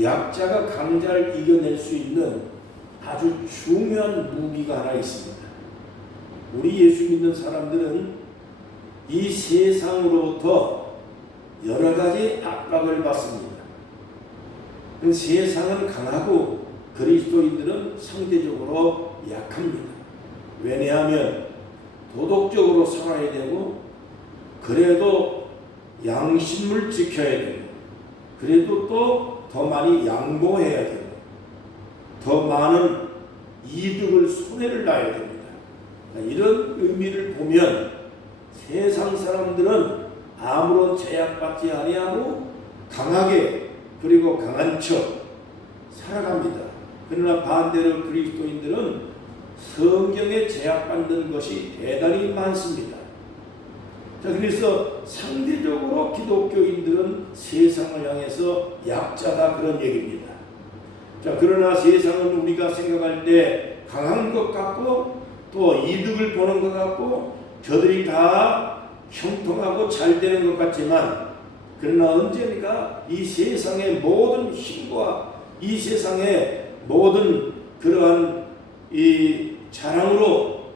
약자가 강자를 이겨낼 수 있는 아주 중요한 무기가 하나 있습니다. 우리 예수 믿는 사람들은 이 세상으로부터 여러 가지 압박을 받습니다. 세상은 강하고 그리스도인들은 상대적으로 약합니다. 왜냐하면 도덕적으로 살아야 되고, 그래도 양심을 지켜야 되고, 그래도 또 더 많이 양보해야 되고, 더 많은 이득을 손해를 놔야 됩니다. 이런 의미를 보면 세상 사람들은 아무런 제약받지 아니하고 강하게, 그리고 강한 척 살아갑니다. 그러나 반대로 그리스도인들은 성경에 제약받는 것이 대단히 많습니다. 자, 그래서 상대적으로 기독교인들은 세상을 향해서 약자다, 그런 얘기입니다. 자, 그러나 세상은 우리가 생각할 때 강한 것 같고, 또 이득을 보는 것 같고, 저들이 다 형통하고 잘 되는 것 같지만, 그러나 언젠가 이 세상의 모든 힘과 이 세상의 모든 그러한 이 자랑으로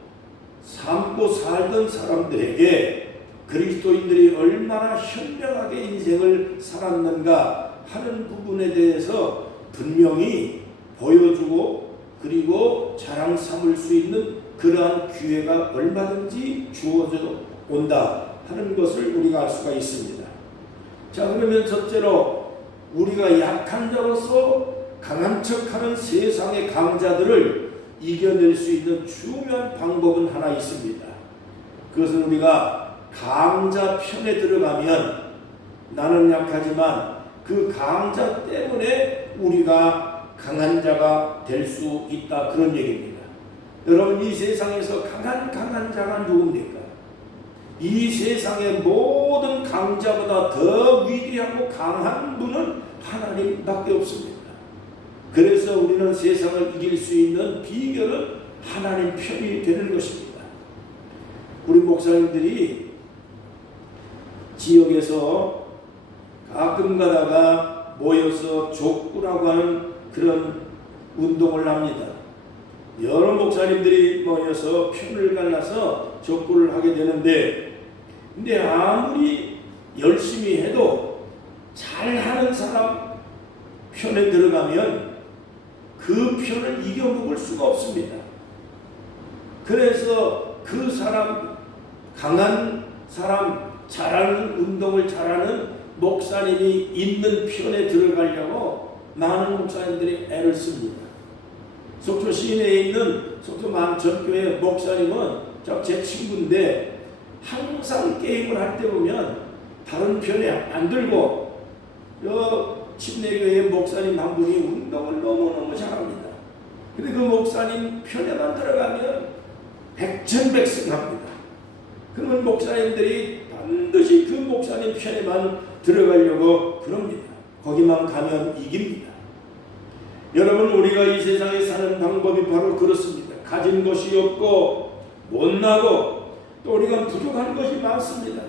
삼고 살던 사람들에게 그리스도인들이 얼마나 현명하게 인생을 살았는가 하는 부분에 대해서 분명히 보여주고, 그리고 자랑 삼을 수 있는 그러한 기회가 얼마든지 주어져 온다 하는 것을 우리가 알 수가 있습니다. 자, 그러면 첫째로 우리가 약한 자로서 강한 척하는 세상의 강자들을 이겨낼 수 있는 중요한 방법은 하나 있습니다. 그것은 우리가 강자 편에 들어가면 나는 약하지만 그 강자 때문에 우리가 강한 자가 될 수 있다, 그런 얘기입니다. 여러분, 이 세상에서 강한 자가 누굽니까? 이 세상의 모든 강자보다 더 위대하고 강한 분은 하나님밖에 없습니다. 그래서 우리는 세상을 이길 수 있는 비결은 하나님 편이 되는 것입니다. 우리 목사님들이 지역에서 가끔 가다가 모여서 족구라고 하는 그런 운동을 합니다. 여러 목사님들이 모여서 편을 갈라서 족구를 하게 되는데, 근데 아무리 열심히 해도 잘하는 사람 편에 들어가면 그 편을 이겨먹을 수가 없습니다. 그래서 그 사람, 강한 사람, 잘하는 운동을 잘하는 목사님이 있는 편에 들어가려고 많은 목사님들이 애를 씁니다. 속초 시내에 있는 속초 만천교회 목사님은 제 친구인데, 항상 게임을 할 때 보면 다른 편에 안 들고, 침례교회 목사님 한 분이 운동을 너무너무 잘합니다. 근데 그 목사님 편에만 들어가면 백전백승합니다. 그러면 목사님들이 반드시 그 목사님 편에만 들어가려고 그럽니다. 거기만 가면 이깁니다. 여러분, 우리가 이 세상에 사는 방법이 바로 그렇습니다. 가진 것이 없고 못나고 또 우리가 부족한 것이 많습니다.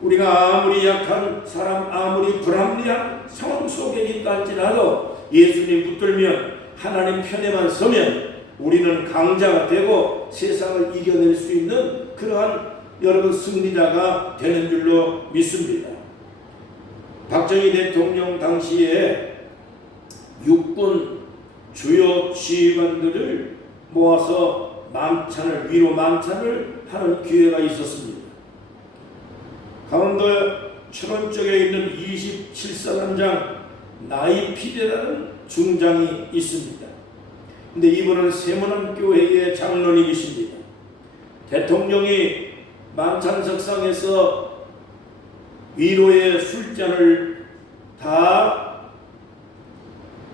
우리가 아무리 약한 사람, 아무리 불합리한 상황 속에 있다 할지라도 예수님 붙들면, 하나님 편에만 서면 우리는 강자가 되고 세상을 이겨낼 수 있는 그러한 여러분 승리자가 되는 줄로 믿습니다. 박정희 대통령 당시에 육군 주요 지휘관들을 모아서 위로 만찬을 하는 기회가 있었습니다. 강원도 철원 쪽에 있는 27사단장 나이필이라는 중장이 있습니다. 근데 이분은 세문안교회의 장로님이십니다. 대통령이 만찬석상에서 위로의 술잔을 다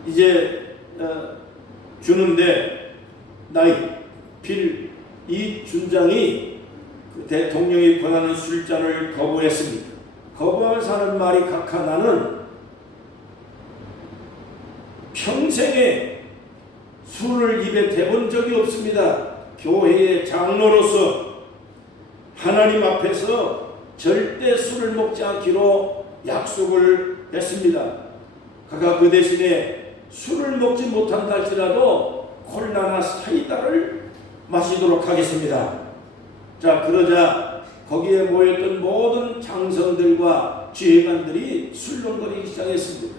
이제 주는데, 나이필 이 중장이 그 대통령이 권하는 술잔을 거부했습니다. 거부하면서 하는 말이 각하, 나는 평생에 술을 입에 대본 적이 없습니다. 교회의 장로로서 하나님 앞에서 절대 술을 먹지 않기로 약속을 했습니다. 그가 그 대신에 술을 먹지 못한다 할지라도 콜라나 사이다를 마시도록 하겠습니다. 자, 그러자 거기에 모였던 모든 장성들과 지휘관들이 술렁거리기 시작했습니다.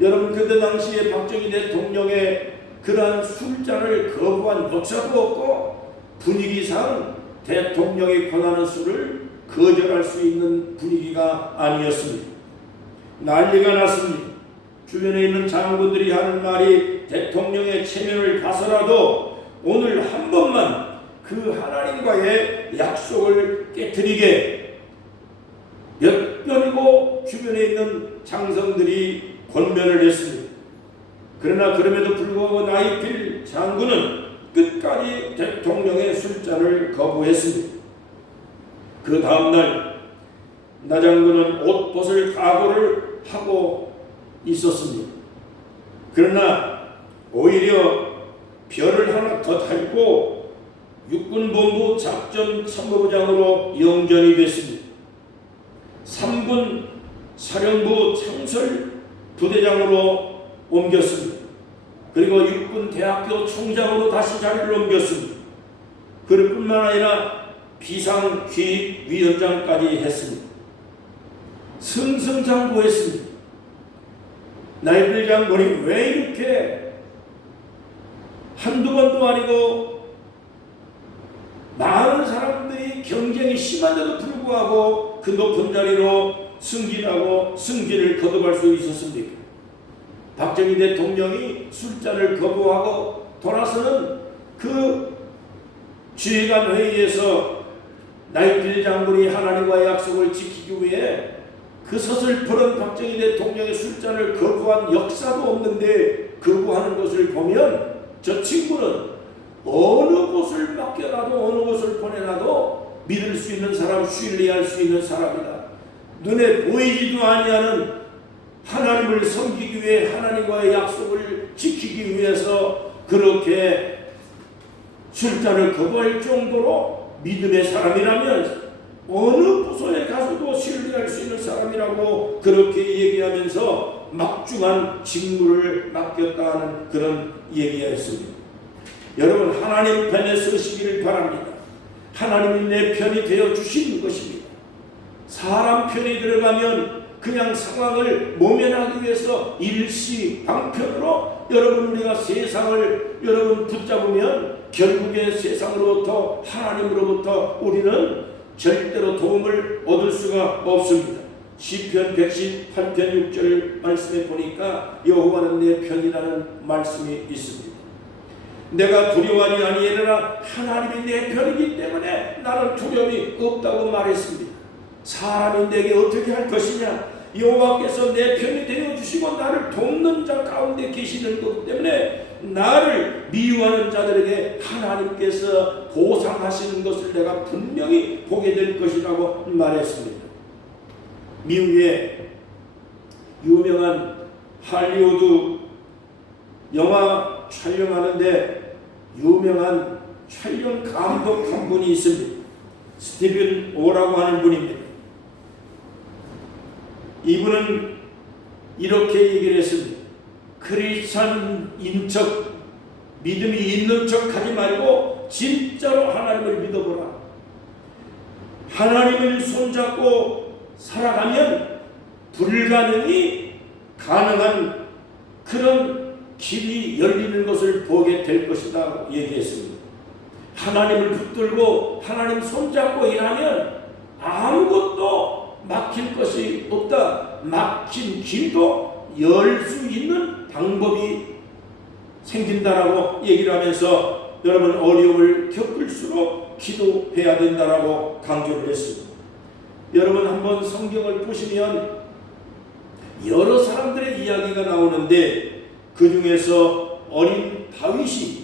여러분, 그때 당시에 박정희 대통령의 그러한 술잔을 거부한 역사도 없고 분위기상 대통령이 권하는 술을 거절할 수 있는 분위기가 아니었습니다. 난리가 났습니다. 주변에 있는 장군들이 하는 말이 대통령의 체면을 봐서라도 오늘 한 번만 그 하나님과의 약속을 깨트리게 몇 번이고 주변에 있는 장성들이 권면을 했습니다. 그러나 그럼에도 불구하고 나이필 장군은 끝까지 대통령의 술잔을 거부했습니다. 그 다음날 나 장군은 옷 벗을 각오를 하고 있었습니다. 그러나 오히려 별을 하나 더 달고 육군본부 작전참모부장으로 영전이 됐습니다. 3군 사령부 창설부대장으로 옮겼습니다. 그리고 육군대학교 총장으로 다시 자리를 옮겼습니다. 그럴 뿐만 아니라 비상기획위원장까지 했습니다. 승승장구했습니다. 나이필 장군이 왜 이렇게 한두 번도 아니고 많은 사람들이 경쟁이 심한데도 불구하고 그 높은 자리로 승진하고 승진을 거듭할 수 있었습니까? 박정희 대통령이 술잔을 거부하고 돌아서는 그 지휘관 회의에서 나이필 장군이 하나님과의 약속을 지키기 위해 그 서슬퍼런 박정희 대통령의 술잔을 거부한 역사도 없는데 거부하는 것을 보면 저 친구는 어느 곳을 맡겨놔도 어느 곳을 보내놔도 믿을 수 있는 사람, 신뢰할 수 있는 사람이다. 눈에 보이지도 아니하는 하나님을 섬기기 위해 하나님과의 약속을 지키기 위해서 그렇게 술잔을 거부할 정도로 믿음의 사람이라면 어느 부서에 가서도 신뢰할 수 있는 사람이라고 그렇게 얘기하면서 막중한 직무를 맡겼다는 그런 얘기였습니다. 여러분, 하나님 편에 서시기를 바랍니다. 하나님이 내 편이 되어 주신 것입니다. 사람 편이 들어가면 그냥 상황을 모면하기 위해서 일시방편으로 여러분 우리가 세상을 여러분 붙잡으면 결국에 세상으로부터 하나님으로부터 우리는 절대로 도움을 얻을 수가 없습니다. 시편 118편 6절 말씀에 보니까 여호와는 내 편이라는 말씀이 있습니다. 내가 두려워하지 아니하리라. 하나님이 내 편이기 때문에 나는 두려움이 없다고 말했습니다. 사람이 내게 어떻게 할 것이냐? 여호와께서 내 편이 되어 주시고 나를 돕는 자 가운데 계시는 것 때문에 나를 미워하는 자들에게 하나님께서 보상하시는 것을 내가 분명히 보게 될 것이라고 말했습니다. 미국의 유명한 할리우드 영화 촬영하는데 유명한 촬영 감독 한 분이 있습니다. 스티븐 오라고 하는 분입니다. 이분은 이렇게 얘기를 했습니다. 크리스찬인 척, 믿음이 있는 척 하지 말고 진짜로 하나님을 믿어보라. 하나님을 손잡고 살아가면 불가능이 가능한 그런 길이 열리는 것을 보게 될 것이다 얘기했습니다. 하나님을 붙들고 하나님 손잡고 일하면 아무것도 막힐 것이 없다. 막힌 길도 열 수 있는 방법이 생긴다라고 얘기를 하면서 여러분 어려움을 겪을수록 기도해야 된다라고 강조를 했습니다. 여러분 한번 성경을 보시면 여러 사람들의 이야기가 나오는데 그 중에서 어린 다윗이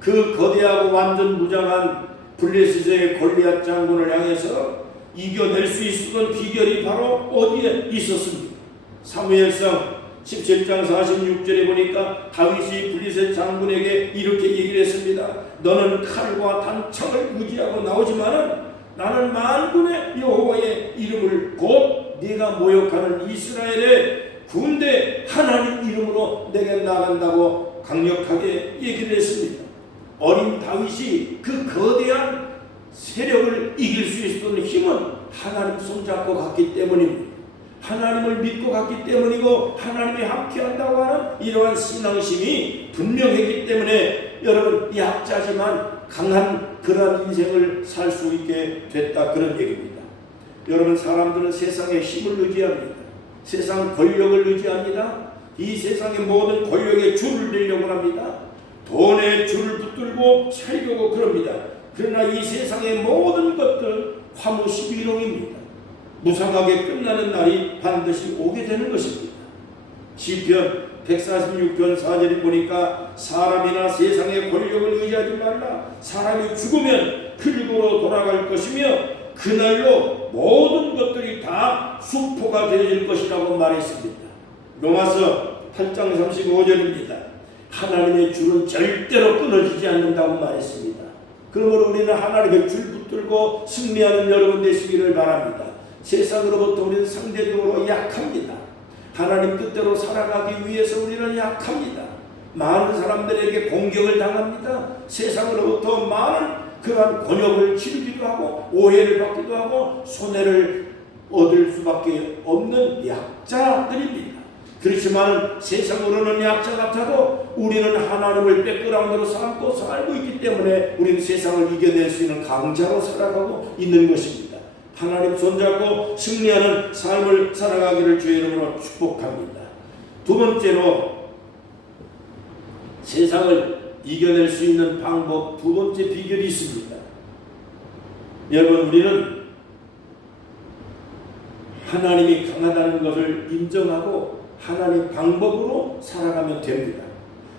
그 거대하고 완전 무장한 블레셋의 골리앗 장군을 향해서 이겨낼 수 있었던 비결이 바로 어디에 있었습니까? 사무엘상 17장 46절에 보니까 다윗이 블레셋 장군에게 이렇게 얘기를 했습니다. 너는 칼과 단창을 의지하고 나오지만은 나는 만군의 여호와의 이름을 곧 네가 모욕하는 이스라엘의 군대 하나님 이름으로 내게 나간다고 강력하게 얘기를 했습니다. 어린 다윗이 그 거대한 세력을 이길 수 있었던 힘은 하나님 손잡고 갔기 때문입니다. 하나님을 믿고 갔기 때문이고 하나님이 함께한다고 하는 이러한 신앙심이 분명했기 때문에 여러분 약자지만 강한 그러한 인생을 살 수 있게 됐다, 그런 얘기입니다. 여러분, 사람들은 세상의 힘을 의지합니다. 세상 권력을 의지합니다. 이 세상의 모든 권력에 줄을 내려고 합니다. 돈에 줄을 붙들고 살려고 그럽니다. 그러나 이 세상의 모든 것들은 화무시비롱입니다. 무상하게 끝나는 날이 반드시 오게 되는 것입니다. 시편 146편 4절에 보니까 사람이나 세상의 권력을 의지하지 말라. 사람이 죽으면 흙으로 돌아갈 것이며 그날로 모든 것들이 다 수포가 되어질 것이라고 말했습니다. 로마서 8장 35절입니다. 하나님의 줄은 절대로 끊어지지 않는다고 말했습니다. 그러므로 우리는 하나님의 줄 붙들고 승리하는 여러분 되시기를 바랍니다. 세상으로부터 우리는 상대적으로 약합니다. 하나님 뜻대로 살아가기 위해서 우리는 약합니다. 많은 사람들에게 공격을 당합니다. 세상으로부터 많은 그러한 곤욕을 치르기도 하고 오해를 받기도 하고 손해를 얻을 수밖에 없는 약자들입니다. 그렇지만 세상으로는 약자 같아도 우리는 하나님을 백그라운드로 삼고 살고 있기 때문에 우리는 세상을 이겨낼 수 있는 강자로 살아가고 있는 것입니다. 하나님 손잡고 승리하는 삶을 살아가기를 주의 이름으로 축복합니다. 두 번째로 세상을 이겨낼 수 있는 방법, 두 번째 비결이 있습니다. 여러분, 우리는 하나님이 강하다는 것을 인정하고 하나님 방법으로 살아가면 됩니다.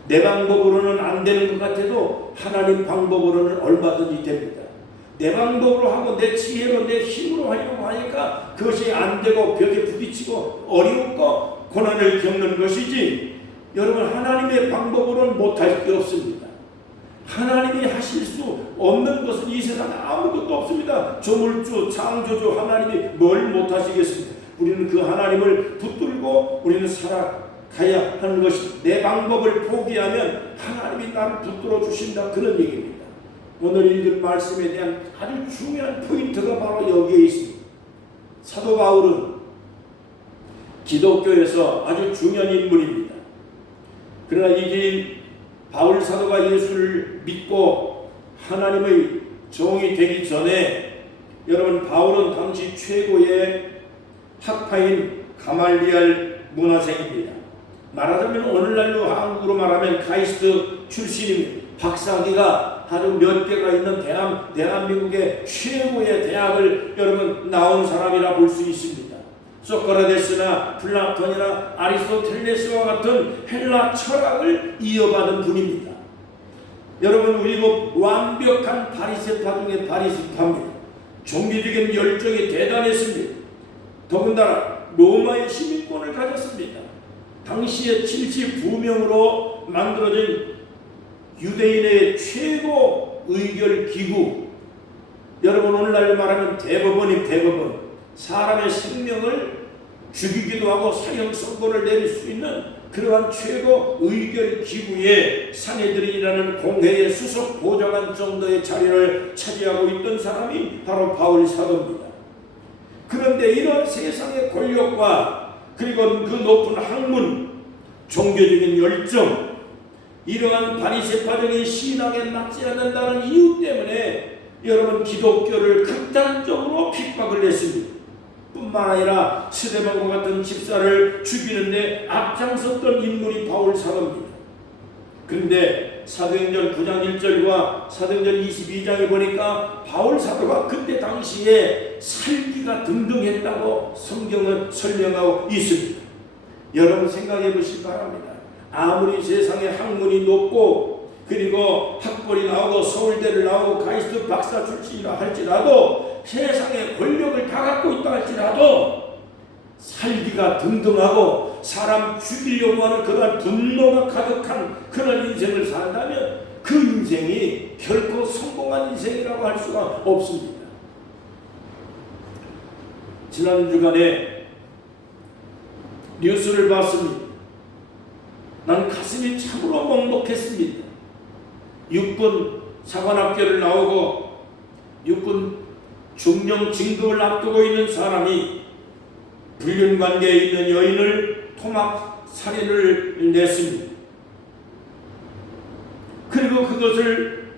내 방법으로는 안 되는 것 같아도 하나님 방법으로는 얼마든지 됩니다. 내 방법으로 하고 내 지혜로 내 힘으로 하려고 하니까 그것이 안 되고 벽에 부딪히고 어렵고 고난을 겪는 것이지, 여러분, 하나님의 방법으로는 못할 게 없습니다. 하나님이 하실 수 없는 것은 이 세상에 아무것도 없습니다. 조물주, 창조주 하나님이 뭘 못하시겠습니까? 우리는 그 하나님을 붙들고 우리는 살아가야 하는 것이, 내 방법을 포기하면 하나님이 나를 붙들어 주신다, 그런 얘기입니다. 오늘 읽은 말씀에 대한 아주 중요한 포인트가 바로 여기에 있습니다. 사도 바울은 기독교에서 아주 중요한 인물입니다. 그러나 이제 바울 사도가 예수를 믿고 하나님의 종이 되기 전에, 여러분, 바울은 당시 최고의 학파인 가말리알 문화생입니다. 말하자면 오늘날로 한국으로 말하면 카이스트 출신입니다. 박사학위가 아주 몇 개가 있는 대한민국의 최고의 대학을 여러분 나온 사람이라 볼 수 있습니다. 소크라테스나 플라톤이나 아리스토텔레스와 같은 헬라 철학을 이어받은 분입니다. 여러분, 우리는 완벽한 바리새파 중에 바리새파입니다. 종교적인 열정이 대단했습니다. 더군다나 로마의 시민권을 가졌습니다. 당시에 79명으로 만들어진 유대인의 최고 의결 기구, 여러분 오늘날 말하면 대법원이 대법원, 사람의 생명을 죽이기도 하고 사형 선고를 내릴 수 있는 그러한 최고 의결 기구의 사내들이라는 공회의 수석 보좌관 정도의 자리를 차지하고 있던 사람이 바로 바울 사도입니다. 그런데 이런 세상의 권력과 그리고 그 높은 학문, 종교적인 열정, 이러한 바리새파적인 신앙에 맞지 않는다는 이유 때문에 여러분 기독교를 극단적으로 핍박을 했습니다. 뿐만 아니라 스데반과 같은 집사를 죽이는데 앞장섰던 인물이 바울 사도입니다. 그런데 사도행전 9장 1절과 사도행전 22장에 보니까 바울 사도가 그때 당시에 살기가 등등했다고 성경은 설명하고 있습니다. 여러분 생각해 보시기 바랍니다. 아무리 세상에 학문이 높고 그리고 학벌이 나오고 서울대를 나오고 카이스트 박사 출신이라 할지라도, 세상에 권력을 다 갖고 있다 할지라도 살기가 등등하고 사람 죽이려고 하는 그런 분노가 가득한 그런 인생을 산다면 그 인생이 결코 성공한 인생이라고 할 수가 없습니다. 지난 주간에 뉴스를 봤습니다. 난 가슴이 참으로 먹먹했습니다. 육군 사관학교를 나오고 육군 중령 진급을 앞두고 있는 사람이 불륜관계에 있는 여인을 토막 살인을 냈습니다. 그리고 그것을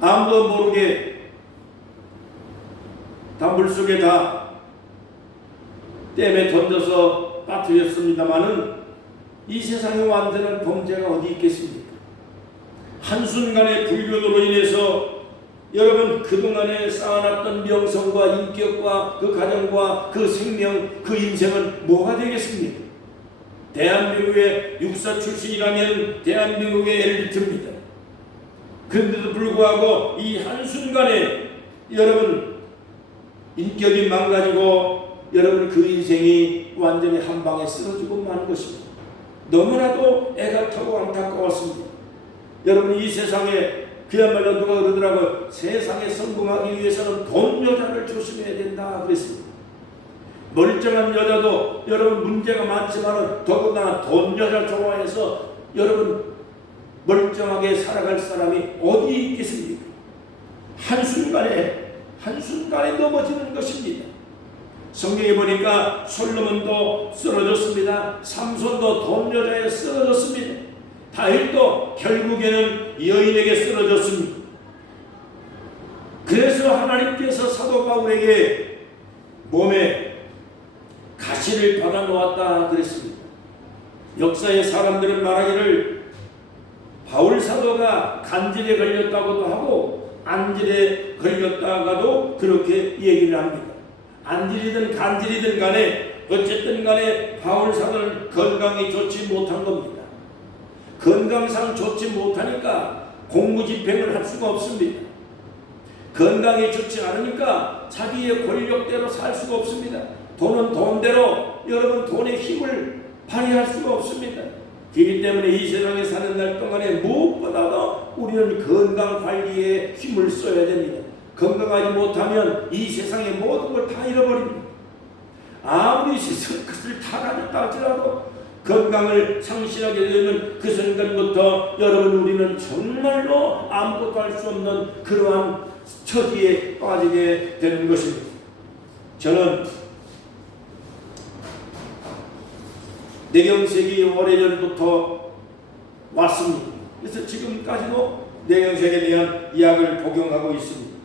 아무도 모르게 다 물속에다 댐에 던져서 빠뜨렸습니다마는 이 세상에 완전한 범죄가 어디 있겠습니까? 한순간의 불륜으로 인해서 여러분 그동안에 쌓아놨던 명성과 인격과 그 가정과 그 생명, 그 인생은 뭐가 되겠습니까? 대한민국의 육사 출신이라면 대한민국의 엘리트입니다. 그런데도 불구하고 이 한순간에 여러분 인격이 망가지고 여러분 그 인생이 완전히 한 방에 쓰러지고 마는 것입니다. 너무나도 애가 타고 안타까웠습니다. 여러분 이 세상에 그야말로 누가 그러더라고요. 세상에 성공하기 위해서는 돈 여자를 조심해야 된다 그랬습니다. 멀쩡한 여자도 여러분 문제가 많지만 더군다나 돈 여자 좋아해서 여러분 멀쩡하게 살아갈 사람이 어디 있겠습니까? 한순간에 넘어지는 것입니다. 성경에 보니까 솔로몬도 쓰러졌습니다. 삼손도 돈 여자에 쓰러졌습니다. 다윗도 결국에는 여인에게 쓰러졌습니다. 그래서 하나님께서 사도 바울에게 몸에 가시를 박아 놓았다 그랬습니다. 역사의 사람들은 말하기를 바울 사도가 간질에 걸렸다고도 하고 안질에 걸렸다가도 그렇게 얘기를 합니다. 안질이든 간질이든 간에 어쨌든 간에 바울 사도는 건강이 좋지 못한 겁니다. 건강상 좋지 못하니까 공무집행을 할 수가 없습니다. 건강이 좋지 않으니까 자기의 권력대로 살 수가 없습니다. 돈은 돈대로 여러분 돈의 힘을 발휘할 수가 없습니다. 그렇기 때문에 이 세상에 사는 날 동안에 무엇보다도 우리는 건강관리에 힘을 써야 됩니다. 건강하지 못하면 이 세상의 모든 걸 다 잃어버립니다. 아무리 세상 것을 다 가졌다 할지라도 건강을 상실하게 되면 그 순간부터 여러분 우리는 정말로 아무것도 할 수 없는 그러한 처지에 빠지게 되는 것입니다. 저는 내경색이 오래전부터 왔습니다. 그래서 지금까지도 내경색에 대한 이야기를 복용하고 있습니다.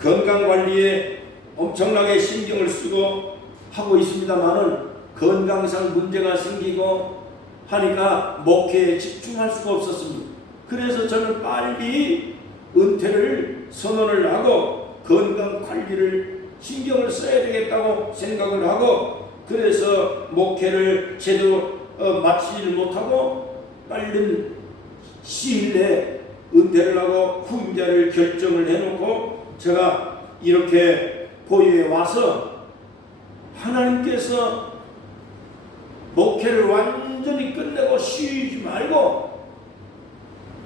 건강관리에 엄청나게 신경을 쓰고 하고 있습니다만은 건강상 문제가 생기고 하니까 목회에 집중할 수가 없었습니다. 그래서 저는 빨리 은퇴를 선언을 하고 건강관리를 신경을 써야 되겠다고 생각을 하고 그래서 목회를 제대로 마치지를 못하고 빠른 시일 내에 은퇴를 하고 후임자를 결정을 해놓고 제가 이렇게 보유에 와서 하나님께서 목회를 완전히 끝내고 쉬지 말고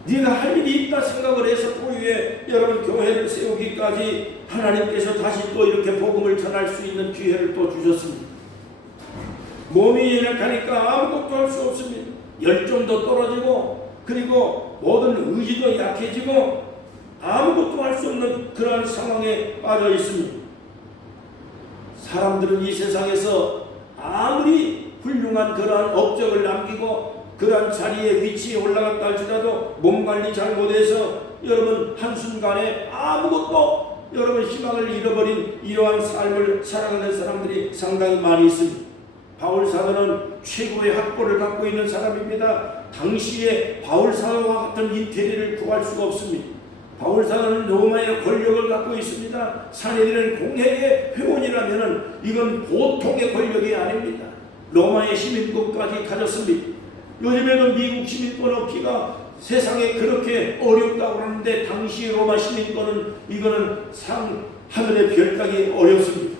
네가 할 일이 있다 생각을 해서 보유에 여러분 교회를 세우기까지 하나님께서 다시 또 이렇게 복음을 전할 수 있는 기회를 또 주셨습니다. 몸이 연약하니까 아무것도 할 수 없습니다. 열정도 떨어지고 그리고 모든 의지도 약해지고 아무것도 할 수 없는 그러한 상황에 빠져 있습니다. 사람들은 이 세상에서 아무리 훌륭한 그러한 업적을 남기고 그러한 자리에 위치에 올라갔다 할지라도 몸관리 잘못해서 여러분 한순간에 아무것도 여러분 희망을 잃어버린 이러한 삶을 살아가는 사람들이 상당히 많이 있습니다. 바울 사도는 최고의 학벌을 갖고 있는 사람입니다. 당시에 바울 사도와 같은 인테리어를 구할 수가 없습니다. 바울 사도는 로마의 권력을 갖고 있습니다. 사내들은 공회의 회원이라면 이건 보통의 권력이 아닙니다. 로마의 시민권까지 가졌습니다. 요즘에도 미국 시민권 얻기가 세상에 그렇게 어렵다고 하는데 당시 로마 시민권은 이거는 하늘의 별따기 어렵습니다.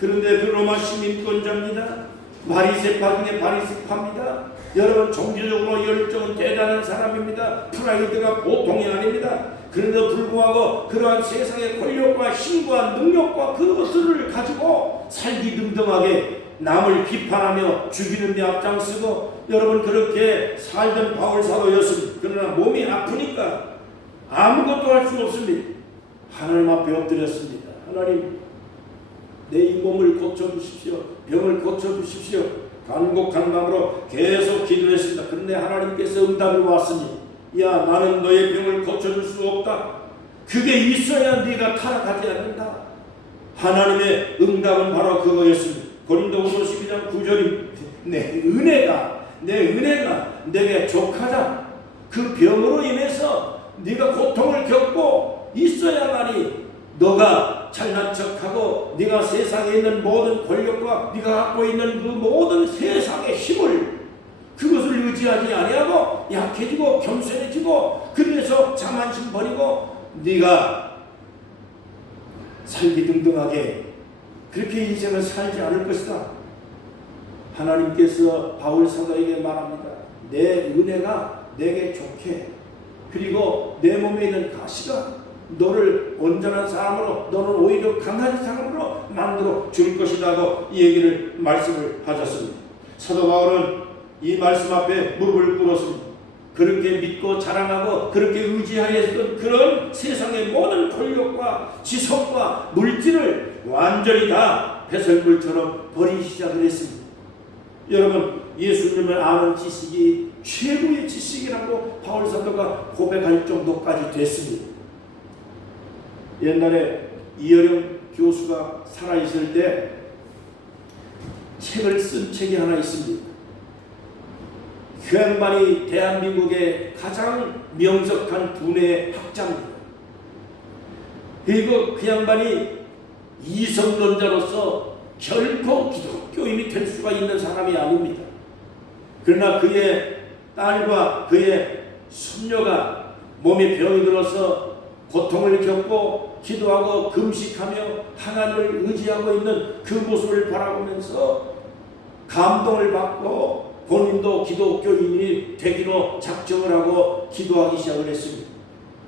그런데 그 로마 시민권자입니다. 바리새파 중에 바리새파입니다. 여러분 종교적으로 열정은 대단한 사람입니다. 프라이드가 보통이 아닙니다. 그런데도 불구하고 그러한 세상의 권력과 힘과 능력과 그것을 가지고 살기 등등하게 남을 비판하며 죽이는 데 앞장서고 여러분 그렇게 살던 바울 사도였습니다. 그러나 몸이 아프니까 아무것도 할 수 없습니다. 하나님 앞에 엎드렸습니다. 하나님, 내 이 몸을 고쳐주십시오. 병을 고쳐주십시오. 간곡한 마음으로 계속 기도했습니다. 그런데 하나님께서 응답이 왔으니, 야, 나는 너의 병을 고쳐줄 수 없다. 그게 있어야 네가 타락하지 않는다. 하나님의 응답은 바로 그거였습니다. 고린도후서 12장 9절이 내 은혜가 내게 족하다. 그 병으로 인해서 네가 고통을 겪고 있어야만이 너가 잘난 척하고 네가 세상에 있는 모든 권력과 네가 갖고 있는 그 모든 세상의 힘을 그것을 의지하지 아니하고 약해지고 겸손해지고 그래서 자만심 버리고 네가 살기 등등하게 그렇게 인생을 살지 않을 것이다. 하나님께서 바울 사도에게 말합니다. 내 은혜가 내게 좋게, 그리고 내 몸에 있는 가시가 너를 온전한 사람으로, 너는 오히려 강한 사람으로 만들어 줄 것이라고 이 얘기를 말씀을 하셨습니다. 사도 바울은 이 말씀 앞에 무릎을 꿇었습니다. 그렇게 믿고 자랑하고 그렇게 의지하였던 그런 세상의 모든 권력과 지성과 물질을 완전히 다 배설물처럼 버리기 시작을 했습니다. 여러분, 예수님을 아는 지식이 최고의 지식이라고 바울 사도가 고백할 정도까지 됐습니다. 옛날에 이어령 교수가 살아있을 때 책을 쓴 책이 하나 있습니다. 그 양반이 대한민국의 가장 명석한 분의 학자입니다. 그리고 그 양반이 이성론자로서 결코 기독교인이 될 수가 있는 사람이 아닙니다. 그러나 그의 딸과 그의 손녀가 몸에 병이 들어서 고통을 겪고 기도하고 금식하며 하나님을 의지하고 있는 그 모습을 바라보면서 감동을 받고 본인도 기독교인이 되기로 작정을 하고 기도하기 시작을 했습니다.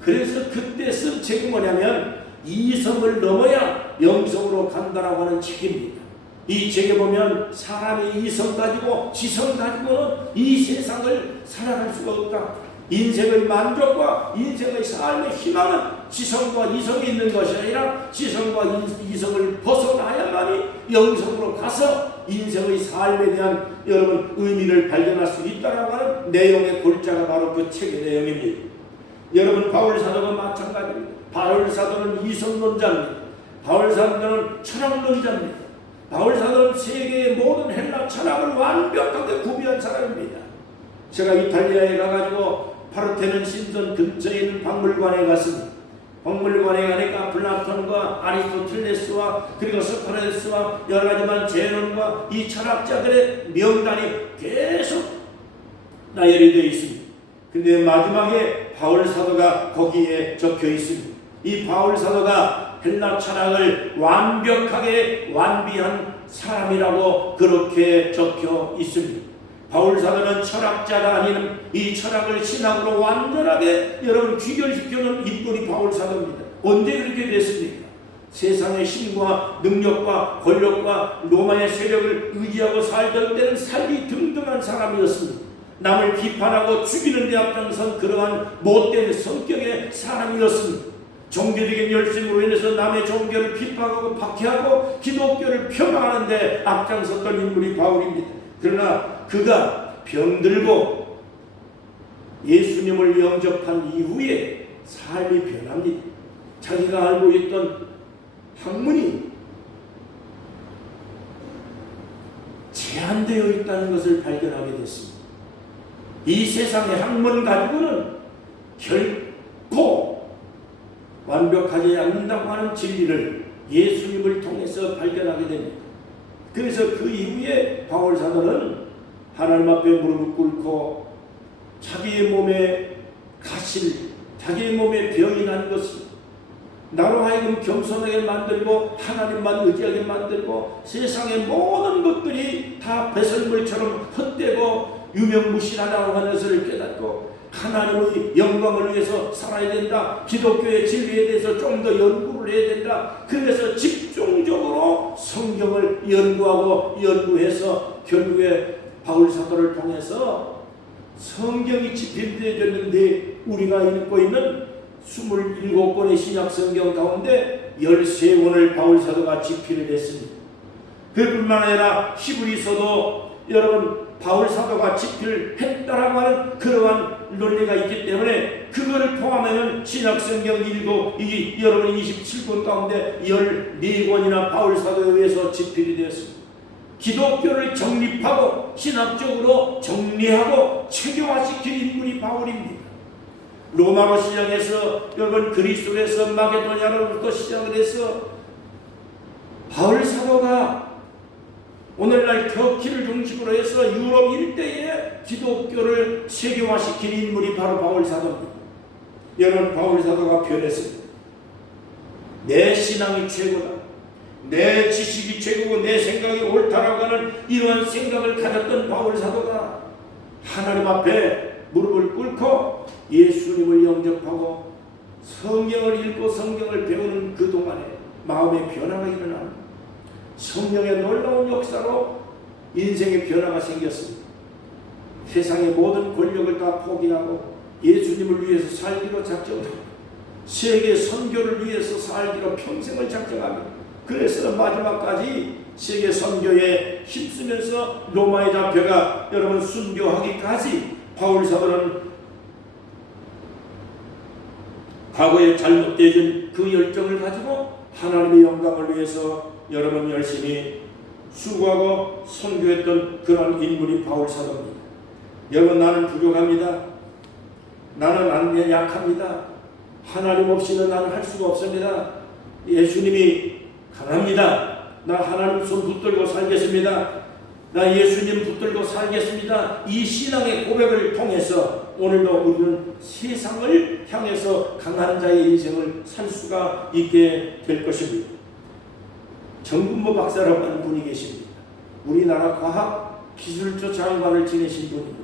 그래서 그때 쓴 책이 뭐냐면 이성을 넘어야 영성으로 간다라고 하는 책입니다. 이 책에 보면 사람이 이성 가지고 지성 가지고는 이 세상을 살아갈 수가 없다. 인생의 만족과 인생의 삶의 희망은 지성과 이성이 있는 것이 아니라 지성과 이성을 벗어나야만이 영성으로 가서 인생의 삶에 대한 여러분 의미를 발견할 수 있다라고 하는 내용의 골자가 바로 그 책의 내용입니다. 여러분, 바울 사도가 마찬가지입니다. 바울 사도는 이성론자입니다. 바울 사도는 철학론자입니다. 바울 사도는 세계의 모든 헬라 철학을 완벽하게 구비한 사람입니다. 제가 이탈리아에 가가지고 파르테논 신전 근처에 있는 박물관에 갔습니다. 박물관에 가니까 플라톤과 아리스토텔레스와 그리고 소크라테스와 여러 가지만 제논과 이 철학자들의 명단이 계속 나열이 되어 있습니다. 근데 마지막에 바울 사도가 거기에 적혀 있습니다. 이 바울 사도가 헬라 철학을 완벽하게 완비한 사람이라고 그렇게 적혀 있습니다. 바울 사도는 철학자가 아닌 이 철학을 신학으로 완전하게 여러분 귀결시켜놓은 인물이 바울 사도입니다. 언제 그렇게 됐습니까? 세상의 힘과 능력과 권력과 로마의 세력을 의지하고 살던 때는 살기 등등한 사람이었습니다. 남을 비판하고 죽이는 데 앞장선 그러한 못된 성격의 사람이었습니다. 종교적인 열심으로 인해서 남의 종교를 비판하고 박해하고 기독교를 폄하하는 데 앞장섰던 인물이 바울입니다. 그러나 그가 병들고 예수님을 영접한 이후에 삶이 변합니다. 자기가 알고 있던 학문이 제한되어 있다는 것을 발견하게 됐습니다. 이 세상의 학문 가지고는 결코 완벽하지 않는다고 하는 진리를 예수님을 통해서 발견하게 됩니다. 그래서 그 이후에 바울 사도는 하나님 앞에 무릎을 꿇고 자기의 몸에 가실, 자기의 몸에 병이 난 것을 나로 하여금 겸손하게 만들고 하나님만 의지하게 만들고 세상의 모든 것들이 다 배설물처럼 헛되고 유명무실하다고 하는 것을 깨닫고 하나님의 영광을 위해서 살아야 된다. 기독교의 진리에 대해서 좀 더 연구를 해야 된다. 그래서 집중적으로 성경을 연구해서 결국에 바울 사도를 통해서 성경이 집필되어졌는데 우리가 읽고 있는 27권의 신약 성경 가운데 13권을 바울 사도가 집필을 했습니다. 그뿐만 아니라 히브리서도 여러분 바울 사도가 집필했다라고 하는 그러한 논리가 있기 때문에 그거를 포함하면 신약 성경 여러분 27권 가운데 14권이나 바울 사도에 의해서 집필이 되었습니다. 기독교를 정립하고 신학적으로 정리하고 체계화시킨 인물이 바울입니다. 로마로 시작해서 여러분 그리스도에서 마게도냐로부터 시작을 해서 바울 사도가 오늘날 터키를 중심으로 해서 유럽 일대에 기독교를 세계화시킨 인물이 바로 바울 사도입니다. 여러분 바울 사도가 변했습니다. 내 신앙이 최고다. 내 지식이 최고고 내 생각이 옳다라고 하는 이러한 생각을 가졌던 바울 사도가 하나님 앞에 무릎을 꿇고 예수님을 영접하고 성경을 읽고 성경을 배우는 그 동안에 마음의 변화가 일어납니다. 성령의 놀라운 역사로 인생의 변화가 생겼습니다. 세상의 모든 권력을 다 포기하고 예수님을 위해서 살기로 작정하고 세계 선교를 위해서 살기로 평생을 작정합니다. 그래서 마지막까지 세계 선교에 힘쓰면서 로마에 잡혀가 여러분 순교하기까지 바울 사도는 과거에 잘못되어진 그 열정을 가지고 하나님의 영광을 위해서 여러분 열심히 수고하고 선교했던 그런 인물이 바울 사도입니다. 여러분 나는 부족합니다. 나는 약합니다. 하나님 없이는 나는 할 수가 없습니다. 예수님이 강합니다. 나 하나님 손 붙들고 살겠습니다. 나 예수님 붙들고 살겠습니다. 이 신앙의 고백을 통해서 오늘도 우리는 세상을 향해서 강한 자의 인생을 살 수가 있게 될 것입니다. 정근모 박사라고 하는 분이 계십니다. 우리나라 과학기술조 장관을 지내신 분입니다.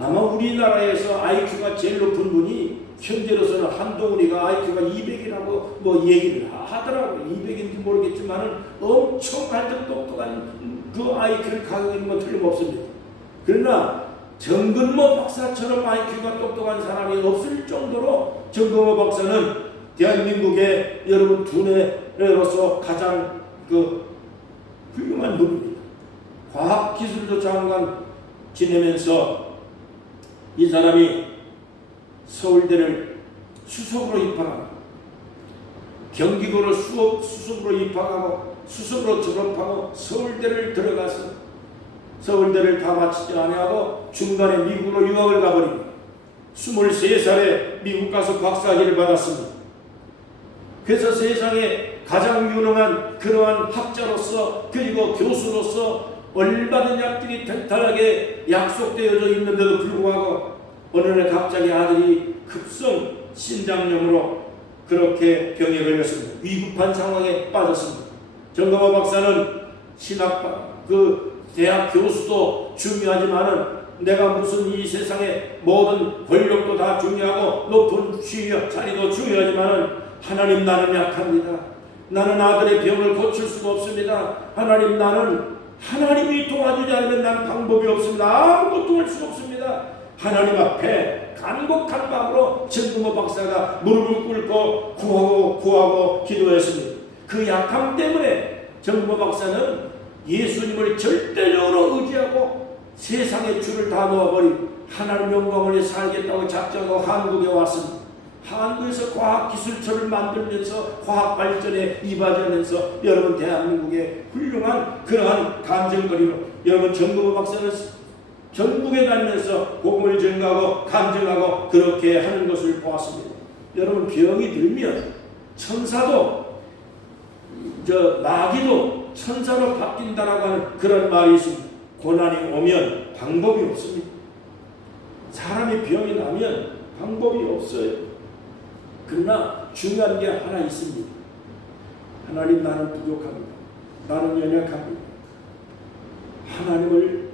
아마 우리나라에서 IQ가 제일 높은 분이 현재로서는 한동훈이가 IQ가 200이라고 뭐 얘기를 하더라고요. 200인지 모르겠지만은 엄청 하여튼 똑똑한 그 IQ를 가지고 있는 건 틀림없습니다. 그러나 정근모 박사처럼 IQ가 똑똑한 사람이 없을 정도로 정근모 박사는 대한민국의 여러분 두뇌로서 가장 훌륭한 분입니다. 과학기술조 장관 지내면서 이 사람이 서울대를 수석으로 입학하고 경기고를 수석으로 입학하고 수석으로 졸업하고 서울대를 들어가서 서울대를 다 마치지 아니하고 중간에 미국으로 유학을 가버립니다. 23살에 미국 가서 박사학위를 받았습니다. 그래서 세상에 가장 유능한 그러한 학자로서 그리고 교수로서 얼마든 약들이 탄탄하게 약속되어져 있는데도 불구하고 어느 날 갑자기 아들이 급성 신장염으로 그렇게 병에 걸렸습니다. 위급한 상황에 빠졌습니다. 정근모 박사는 대학 교수도 중요하지만은 내가 무슨 이 세상의 모든 권력도 다 중요하고 높은 지위와 자리도 중요하지만은 하나님 나는 약합니다. 나는 아들의 병을 고칠 수가 없습니다. 하나님 나는 하나님이 도와주지 않으면 난 방법이 없습니다. 아무것도 할 수 없습니다. 하나님 앞에 간곡한 마음으로 정근모 박사가 무릎을 꿇고 구하고 기도했습니다. 그 약함 때문에 정근모 박사는 예수님을 절대적으로 의지하고 세상의 줄을 다 놓아버리고 하나님 영광을 위해 살겠다고 작정하고 한국에 왔습니다. 한국에서 과학기술처를 만들면서 과학 발전에 이바지하면서 여러분 대한민국의 훌륭한 그러한 간증거리로 여러분 정근모 박사는 전국에 다니면서 복음을 전가하고 간증하고 그렇게 하는 것을 보았습니다. 여러분 병이 들면 천사도 마귀도 천사로 바뀐다라고 하는 그런 말이 있습니다. 고난이 오면 방법이 없습니다. 사람이 병이 나면 방법이 없어요. 그러나 중요한 게 하나 있습니다. 하나님 나는 부족합니다. 나는 연약합니다. 하나님을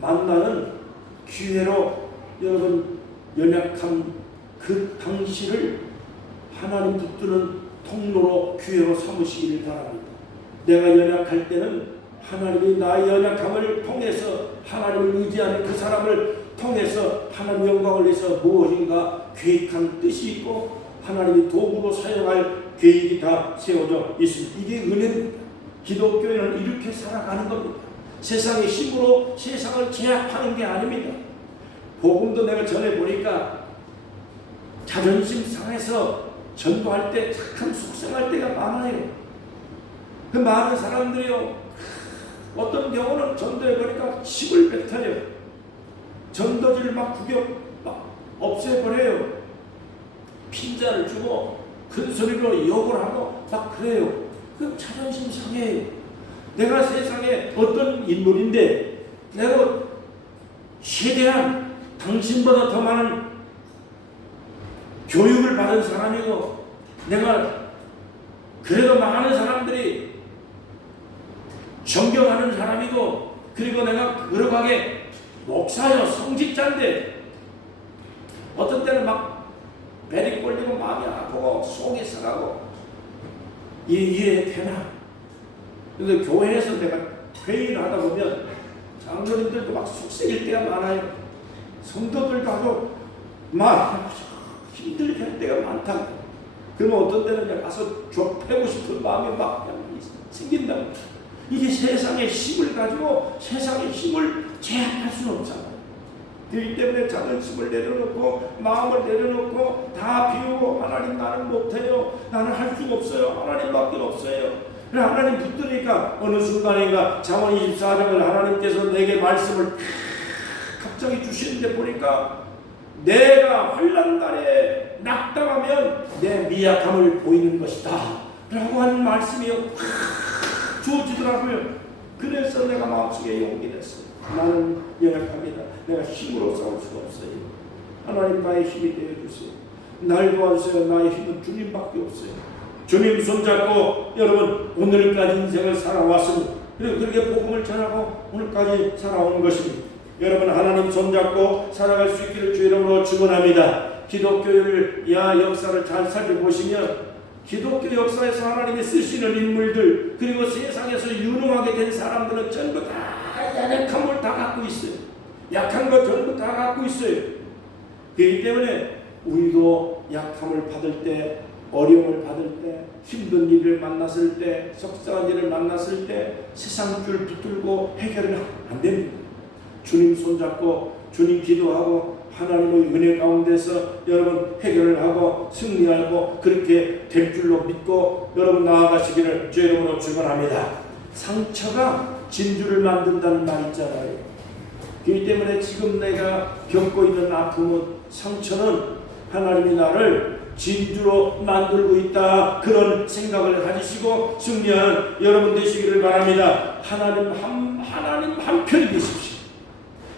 만나는 기회로 여러분 연약한 그 당시를 하나님 붙드는 통로로 기회로 삼으시기를 바랍니다. 내가 연약할 때는 하나님이 나의 연약함을 통해서 하나님을 의지하는 그 사람을 통해서 하나님 영광을 위해서 무엇인가 계획한 뜻이 있고 하나님이 도구로 사용할 계획이 다 세워져 있습니다. 이게 은혜입니다. 기독교인은 이렇게 살아가는 겁니다. 세상의 힘으로 세상을 제압하는 게 아닙니다. 복음도 내가 전해보니까 자존심 상해서 전도할 때 참 속상할 때가 많아요. 그 많은 사람들이요, 어떤 경우는 전도해보니까 힘을 뱉어요. 전도지를 막 없애버려요. 핀자를 주고 큰 소리로 욕을 하고 막 그래요. 그 자존심 상해요. 내가 세상에 어떤 인물인데 내가 최대한 당신보다 더 많은 교육을 받은 사람이고 내가 그래도 많은 사람들이 존경하는 사람이고 그리고 내가 그러하게 목사요 성직자인데 어떤 때는 막 배리 꼴리고 마음이 아프고 속이 상하고 이해되나? 그래서 교회에서 내가 회의를 하다 보면 장로님들도 막 속색일 때가 많아요. 성도들도 아주 막 힘들게 할 때가 많다. 그러면 어떤 때는 그냥 가서 좁히고 싶은 마음이 막 생긴다. 이게 세상의 힘을 가지고 세상의 힘을 제압할 수는 없잖아요. 그렇기 때문에 자존심을 내려놓고 마음을 내려놓고 다 비우고 하나님 나는 못해요. 나는 할 수가 없어요. 하나님밖에 없어요. 하나님 붙드니까 어느 순간인가 잠언 24장을 하나님께서 내게 말씀을 갑자기 주시는데 보니까 내가 환난날에 낙담하면 내 미약함을 보이는 것이다 라고 하는 말씀이 주어지더라고요. 그래서 내가 마음속에 용기 냈어요. 나는 연약합니다. 내가 힘으로 싸울 수가 없어요. 하나님 나의 힘이 되어주세요. 날 도와주세요. 나의 힘은 주님밖에 없어요. 주님 손잡고 여러분 오늘까지 인생을 살아왔습니다. 그리고 그렇게 복음을 전하고 오늘까지 살아오는 것입니다. 여러분 하나님 손잡고 살아갈 수 있기를 주 이름으로 축원합니다. 기독교의 역사를 잘 살펴보시면 기독교 역사에서 하나님이 쓰시는 인물들 그리고 세상에서 유능하게 된 사람들은 전부 다 연약함을 다 갖고 있어요. 약한 것 전부 다 갖고 있어요. 그렇기 때문에 우리도 약함을 받을 때 어려움을 받을 때 힘든 일을 만났을 때 속상한 일을 만났을 때 세상 줄 붙들고 해결은 안 됩니다. 주님 손잡고 주님 기도하고 하나님의 은혜 가운데서 여러분 해결을 하고 승리하고 그렇게 될 줄로 믿고 여러분 나아가시기를 주 이름으로 축원합니다. 상처가 진주를 만든다는 말 있잖아요. 그렇기 때문에 지금 내가 겪고 있는 아픔은 상처는 하나님이 나를 진주로 만들고 있다 그런 생각을 가지시고 승리하는 여러분 되시기를 바랍니다. 하나님 한편이 되십시오.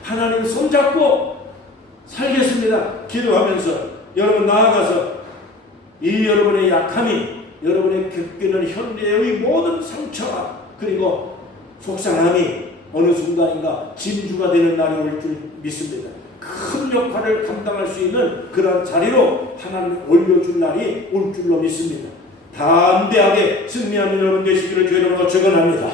하나님 손잡고 살겠습니다. 기도하면서 여러분 나아가서 이 여러분의 약함이 여러분의 겪는 현대의 모든 상처가 그리고 속상함이 어느 순간인가 진주가 되는 날이 올 줄 믿습니다. 큰 역할을 감당할 수 있는 그런 자리로 하나님 올려줄 날이 올 줄로 믿습니다. 담대하게 승리하는 여러분 되시기를 주 이름으로 축원합니다.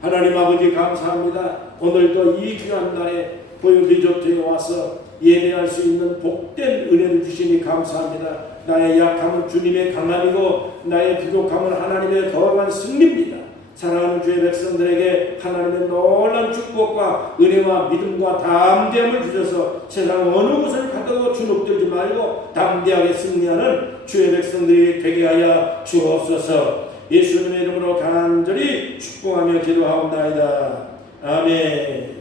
하나님 아버지 감사합니다. 오늘도 이 귀한 날에 보유 리조트에 와서 예배할 수 있는 복된 은혜를 주시니 감사합니다. 나의 약함은 주님의 강함이고 나의 부족함은 하나님의 더한 승리입니다. 사랑하는 주의 백성들에게 하나님의 놀라운 축복과 은혜와 믿음과 담대함을 주셔서 세상 어느 곳을 가도 주눅들지 말고 담대하게 승리하는 주의 백성들이 되게 하여 주옵소서. 예수님의 이름으로 간절히 축복하며 기도하옵나이다. 아멘.